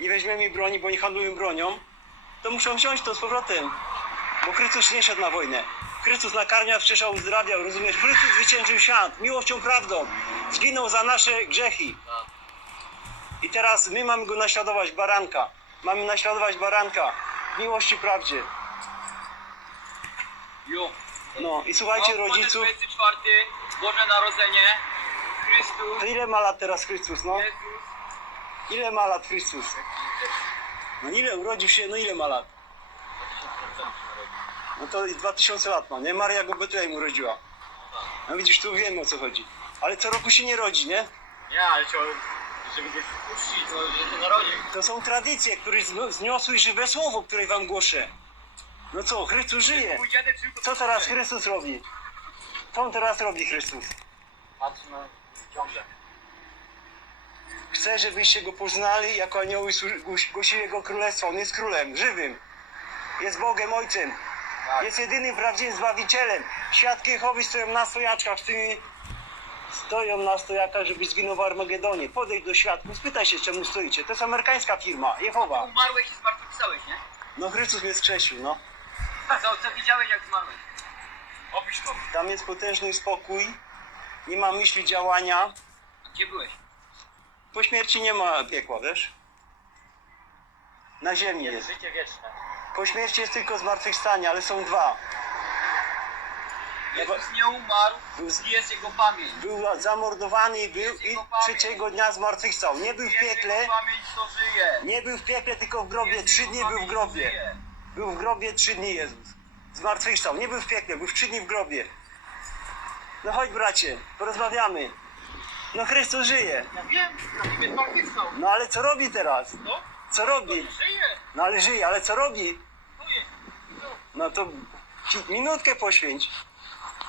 nie weźmiemy broni, bo nie handlują bronią, to muszą wziąć to z powrotem. Bo Chrystus nie szedł na wojnę. Chrystus nakarmiał, wskrzeszał, uzdrawiał, rozumiesz? Chrystus zwyciężył świat miłością, prawdą. Zginął za nasze grzechy. I teraz my mamy go naśladować, baranka. Mamy naśladować baranka w miłości, prawdzie. Jo. No i słuchajcie No, rodziców, 24, Boże Narodzenie, Chrystus, to ile ma lat teraz Chrystus, no? Jezus. Ile ma lat Chrystus? No ile urodził się, no ile ma lat? No to 2000 lat ma, nie? Maria go w Betlejem urodziła. No widzisz, tu wiemy o co chodzi. Ale co roku się nie rodzi, nie? Nie, ale trzeba, żeby go wpuścić, to że się narodził. To są tradycje, które zno- zniosły żywe słowo, które wam głoszę. No co, Chrystus żyje. Mój dziadek żył Co teraz Chrystus robi? Co on teraz robi Chrystus? Patrz na ciągle. Chce, żebyście go poznali jako anioły głosili jego królestwo. On jest królem, żywym. Jest Bogiem Ojcem. Tak. Jest jedynym prawdziwym Zbawicielem. Świadki Jehowy stoją na stojaczkach, z tymi stoją na stojakach, żeby zginął w Armagedonie. Podejdź do świadków, spytaj się, czemu stoicie. To jest amerykańska firma, Jehowa. Umarłeś i zmartwychwstałeś, nie? No Chrystus mnie skrzesił, no. Co, co widziałeś jak zmarłeś? Opisz to. Tam jest potężny spokój, nie ma myśli działania. A Gdzie byłeś? Po śmierci nie ma piekła, wiesz? Na ziemi jest. życie wieczne. Po śmierci jest tylko zmartwychwstanie, ale są dwa. Jezus nie umarł jest jego pamięć. Był zamordowany i był i trzeciego dnia zmartwychwstał. Nie był w Jest piekle, jego pamięć, to żyje. nie był w piekle, tylko w grobie. Jest Trzy jego dni był w pamięć, grobie. żyje. Był w grobie trzy dni Jezus. Zmartwychwstał. Nie był w piekle, był w trzy dni w grobie. No chodź bracie, porozmawiamy. No Chrystus żyje. Ja wiem, prawdziwie zmartwychwstał. No ale co robi teraz? No, Co robi? żyje. No ale żyje, ale co robi? Jest. Tu. No to minutkę poświęć.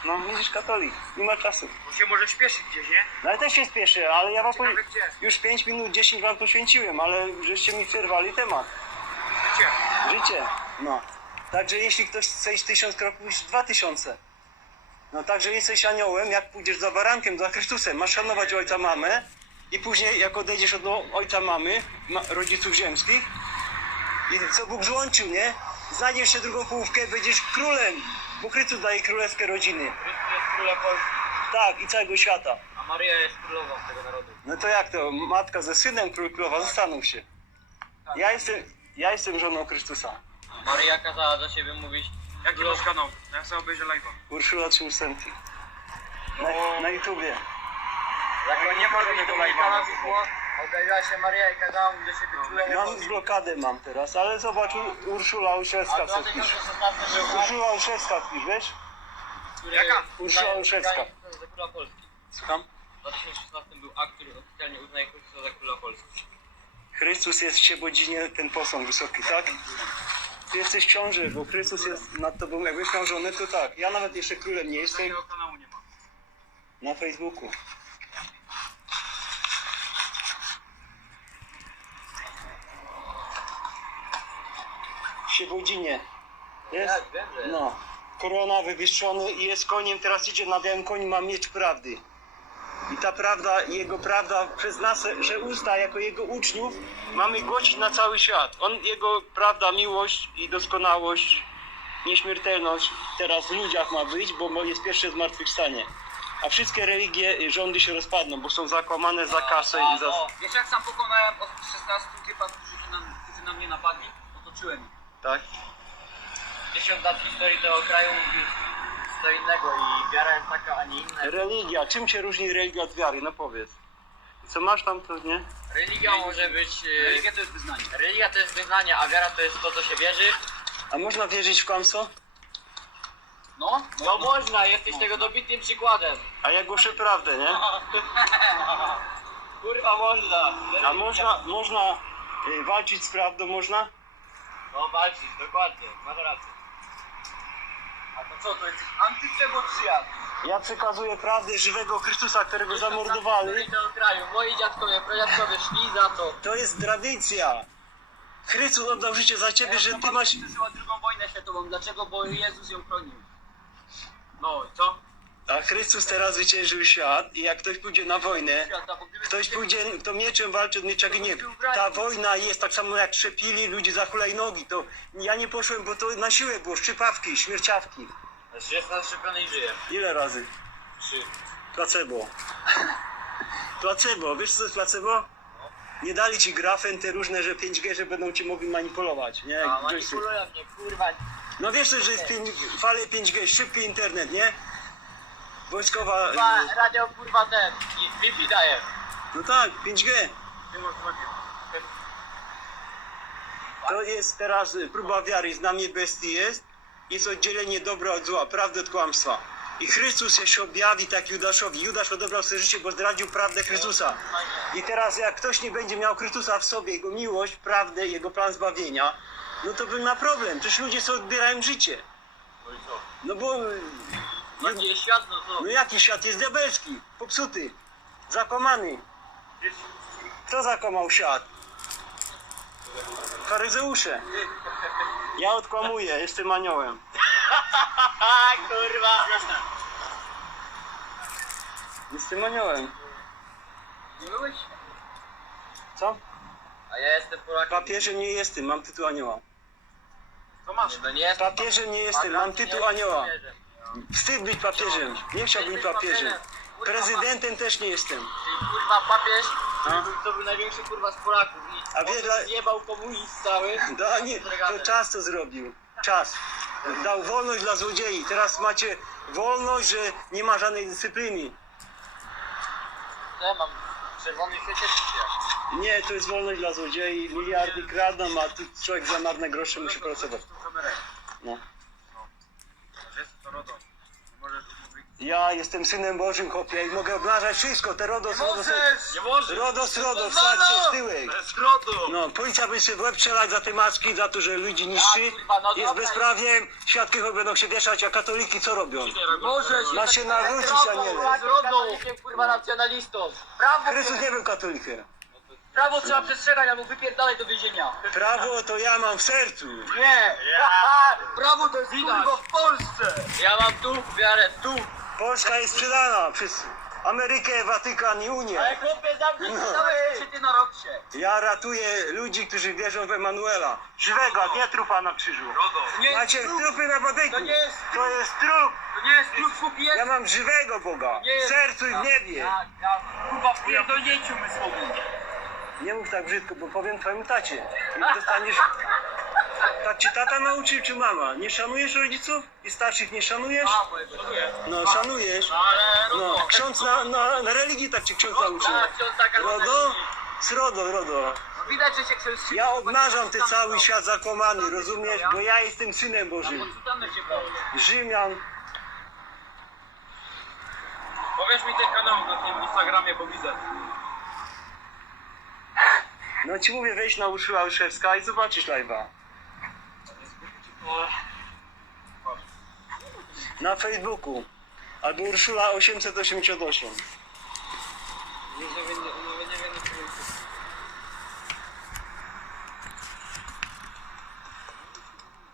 No widzisz katolik, nie ma czasu. Bo się może śpieszyć gdzieś, nie? No ale też się spieszę, ale ja wam po... Ciekawe gdzie. już 5 minut 10 wam poświęciłem, ale żeście mi przerwali temat. Gdzie? Życie. No. Także jeśli ktoś chce iść tysiąc kroków, iść dwa tysiące. No także jesteś aniołem, jak pójdziesz za barankiem, za Chrystusem, masz szanować ojca mamę i później jak odejdziesz od ojca mamy, ma, rodziców ziemskich i co Bóg złączył, nie? Znajdziesz jeszcze drugą połówkę, będziesz królem, bo Chrystus daje królewskie rodziny. Chrystus jest królem Polski, Tak, i całego świata. a Maria jest królową tego narodu. No to jak to? Matka ze synem król królowa, zastanów się. Ja jestem, ja jestem żoną Chrystusa. Maria kazała za siebie mówić. Jaki masz kanał? Ja sobie obejrzę live'a. Urszula Trzymsęty. Na, na YouTubie. Jak nie może być do live'a. Obejrzała się Maria i kazała mu do siebie królową. Mam blokadę mam teraz, ale zobacz U- Urszula Olszewska A co pisze. 2016 był Urszula Olszewska pisze, wiesz? który Jaka? Urszula Olszewska. Za króla Polski. Słucham? W 2016 był akt, który oficjalnie uznaje Chrystusa za króla Polski. Chrystus jest w Ciebodzinie, ten posąg wysoki, tak? Ty jesteś książę, bo Chrystus jest nad tobą, jakbyś miał żonę, to tak. Ja nawet jeszcze królem nie jestem Takiego kanału nie ma. na Facebooku. W Ciebodzinie. Jest? Tak, wiem, że jest. No, korona wywieszczony i jest koniem, teraz idzie na białym koniu, ma miecz prawdy. I ta prawda, jego prawda przez nas, że usta jako jego uczniów mamy głosić na cały świat. On, jego prawda, miłość i doskonałość, nieśmiertelność teraz w ludziach ma być, bo jest pierwsze zmartwychwstanie. A wszystkie religie, y, rządy się rozpadną, bo są zakłamane za kasę i za... Wiesz jak sam pokonałem od 16 typa, którzy, na, którzy na mnie napadli? Otoczyłem ich. Tak? 10 lat historii tego kraju mówi co innego i wiara jest taka, a nie inna. Religia, czym się różni religia od wiary? No powiedz. Co masz tam, to nie? Religia może być... Religia to jest wyznanie. Religia to jest wyznanie, a wiara to jest to, co się wierzy. A można wierzyć w kłamstwo? No, no można, jesteś tego dobitnym przykładem. A ja głoszę prawdę, nie? Kurwa można. A można, można y, walczyć z prawdą, można? No walczysz, dokładnie, masz rację. A to co, to jest antyprzewód czy? Ja przekazuję prawdę żywego Chrystusa, którego zamordowali. tego kraju. Moi dziadkowie, pradziadkowie szli za to. To jest tradycja. Chrystus oddał życie za ciebie, że ty masz... przeżyła drugą wojnę światową. Dlaczego? Bo Jezus ją chronił. No i co? A Chrystus teraz zwyciężył świat i jak ktoś pójdzie na wojnę, ktoś pójdzie, kto mieczem walczy, od miecza ginie. Ta wojna jest tak samo jak trzepili ludzi za hulajnogi. To ja nie poszłem, bo to na siłę było, szczypawki, śmierciawki. Znaczy jest zaszczepiony i żyje. Ile razy? Trzy. Placebo. placebo, wiesz co jest placebo? Nie dali ci grafen, te różne, że 5G, że będą cię mogli manipulować, nie? A Joystick. manipulują mnie, kurwa. No wiesz że jest 5, fale 5G, szybki internet, nie? Wojskowa... Kurwa, radio kurwa ten. I Wi-Fi daje. No tak, 5G. Nie możesz zrobić. To jest teraz próba wiary, znamie bestii jest. Jest oddzielenie dobra od zła, prawdy od kłamstwa. I Chrystus się objawi tak Judaszowi. Judasz odebrał sobie życie, bo zdradził prawdę Chrystusa. I teraz jak ktoś nie będzie miał Chrystusa w sobie, Jego miłość, prawdę, Jego plan zbawienia, no to by ma problem. Przecież ludzie sobie odbierają życie. No i co? No bo... Jaki jest świat, no to. No jaki świat jest diabelski, popsuty, zakłamany. Kto zakłamał świat? Faryzeusze. Ja odkłamuję, jestem aniołem. A kurwa. Jestem aniołem. Nie byłeś? Co? A ja jestem Polakiem. Papieżem nie jestem, mam tytuł anioła. Co masz? No nie jestem. Papieżem nie jestem, mam tytuł anioła. Wstyd być papieżem, nie chciałbym być papieżem. Prezydentem też nie jestem. Kurwa papież, to był, to był największy kurwa z Polaków. I A wie on dla- zjebał komunizm cały. Da, nie, to czas to zrobił. Czas. Dał wolność dla złodziei. Teraz macie wolność, że nie ma żadnej dyscypliny. Ja mam czerwony świecie Nie, to jest wolność dla złodziei, miliardy kradną, a tu człowiek za marne grosze musi pracować. No. to RODO. Możesz mówić. Ja jestem synem Bożym, chłopie, i mogę obnażać wszystko, te RODOS, RODOS, Nie możesz! RODOS, RODOS, wstać się w tyłek. Bez! No, policja będzie się w łeb strzelać za te maski, za to, że ludzi niszczy, Ja, kurwa, no jest dobra. bezprawiem, świadki choć będą się wieszać, a katoliki co robią? Możesz! Ma się nawrócić, a nie Z RODO! kurwa nacjonalistą! Prawo, Chrystus nie był katolikiem. prawo trzeba przestrzegać albo wypierdalać do więzienia. Prawo to ja mam w sercu. Nie! Prawo to jest kurwa w Polsce! Ja mam tu wiarę, tu! Polska jest sprzedana przez Amerykę, Watykan i Unię. Ale chłopie zamknij No. całe na rok się! Ja ratuję ludzi, którzy wierzą w Emanuela. Żywego, nie trupa na krzyżu. To nie jest Macie trup, trupy na badyku. To nie jest To jest trup. to nie jest trup, trup jest... Ja mam żywego Boga. W sercu i w niebie. Ja, w pierdolnięciu mysłowym. Nie mów tak brzydko, bo powiem twojemu tacie. I dostaniesz... Tak cię tata nauczył, czy mama? Nie szanujesz rodziców? I starszych nie szanujesz? No, szanujesz. Ale No, RODO! ksiądz na, na, na religii tak cię ksiądz nauczył. Tak, Rodo? Srodo, Rodo. Widać, że się ksiądz Ja obnażam ten cały świat zakłamany, rozumiesz? Bo ja jestem synem Bożym. Rzymian. Powiesz mi ten kanał na tym Instagramie, bo widzę. No ci mówię, wejdź na Urszula Olszewska i zobaczysz live'a. Na Facebooku. Albo Urszula 888.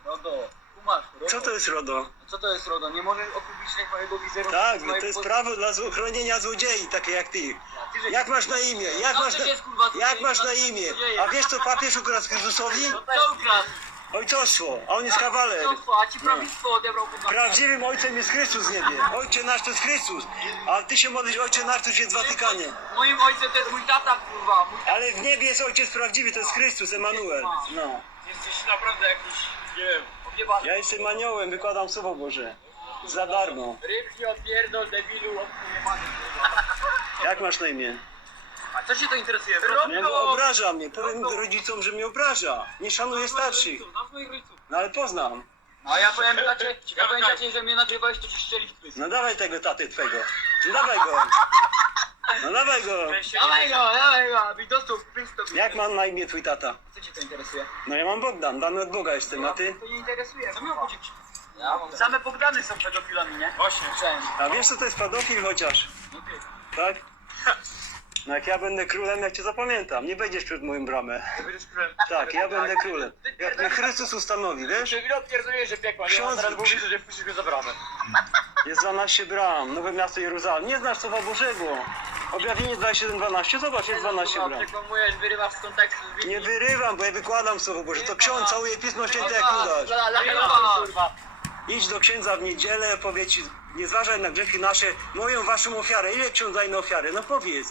RODO, kumasz, RODO. Co to jest RODO? Co to jest RODO? Nie możesz opubliczniać mojego wizerunku. Tak, no to jest prawo dla chronienia złodziei, takie jak ty. Ty, że- Jak masz na imię? Jak masz na, jak masz na imię? A wiesz co papież ukradł Chrystusowi? Co ukradł? Ojcostwo, a on jest kawaler. Ksiąstwo, a ci prawictwo odebrał kurwa. Prawdziwym ojcem jest Chrystus w niebie. Ojcze nasz to jest Chrystus. A ty się modlisz, ojcze nasz, który jest w Watykanie. Moim ojcem to jest mój tata, kurwa. Mój... Ale w niebie jest ojciec prawdziwy, to jest Chrystus, Emanuel. No. Jesteś naprawdę jakiś, nie wiem, objebany. Ja jestem aniołem, wykładam słowo Boże. Za darmo. Rybki odpierdol, debilu, kurwa. Jak masz na imię? A co się to interesuje? Nie, bo obraża mnie. Powiem rodzicom, że mnie obraża. Nie szanuję starszych. Znasz moich rodziców. No ale poznam. A ja powiem tacie, ja powiem tacie, że mnie nagrywałeś, to ci strzeli w pysk. No dawaj tego taty twego. No dawaj go. No dawaj go. Dawaj go, dawaj go, aby dostał w pysk to Jak mam na imię twój tata? Co cię to interesuje? No ja mam Bogdan, dany od Boga jestem, a ty? To nie interesuje. Co miał chodzić? Ja mam... Same Bogdany są pedofilami, nie? Właśnie. Część. A wiesz co to jest pedofil chociaż? Tak? No jak ja będę królem, jak cię zapamiętam. Nie będziesz przed moją bramę. Będziesz królem. Tak, ja będę królem. Jak mnie Chrystus ustanowi, wiesz? Że ile odpierdolujesz, że piekła, nie? Ksiądz- A teraz mówisz, że wpuścisz go za bramę. Jest 12 bram, Nowe Miasto Jeruzalem. Nie znasz Słowa Bożego. Objawienie 27-12, zobacz, jest 12 bram. Przekłamujesz, wyrywasz z kontekstu z Biblii. Nie wyrywam, bo ja wykładam Słowo Boże. To ksiądz całuje Pismo Święte jak udasz. kurwa. Idź do księdza w niedzielę, powiedz nie zważaj na grzechy nasze, moją waszą ofiarę. Ile ksiądz daje na ofiarę? No powiedz.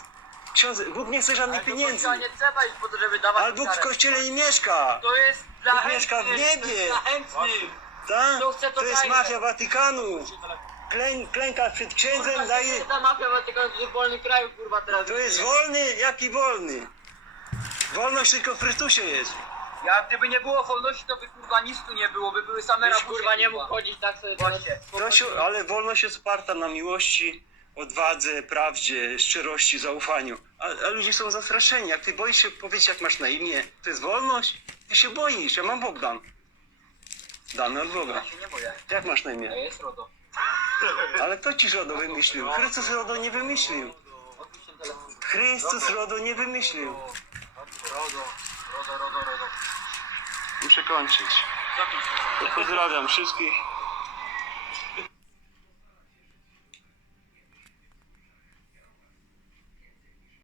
Ksiądz, Bóg nie chce żadnych pieniędzy. nie trzeba iść po to, żeby dawać Ale Bóg w kościele nie mieszka. To jest dla Bóg chętnych, mieszka w niebie. To jest dla chętnych. Tak? Kto chce, to To jest mafia Watykanu. Klęk, klękasz przed księdzem, Kurwa, daje... Ta mafia Watykanu to jest wolny kraju, kurwa, teraz. To jest wolny, jaki wolny? Wolność tylko w Chrystusie jest. Ja gdyby nie było wolności, to by kurwa nic tu nie było, by były same Byś, rabusie, kurwa, nie mógł chodzić tak sobie Właśnie. Prosiu, ale wolność jest oparta na miłości, odwadze, prawdzie, szczerości, zaufaniu. A, a ludzie są zastraszeni. Jak ty boisz się powiedzieć, jak masz na imię, to jest wolność? Ty się boisz, ja mam Bogdan. Dany od Boga. Ja się nie boję. Jak masz na To imię? jest RODO. Ale kto ci RODO wymyślił? Chrystus RODO nie wymyślił. Odpuść ten telefon. Chrystus RODO nie wymyślił. RODO, RODO, RODO, RODO. Muszę kończyć. Zapisz. Pozdrawiam wszystkich.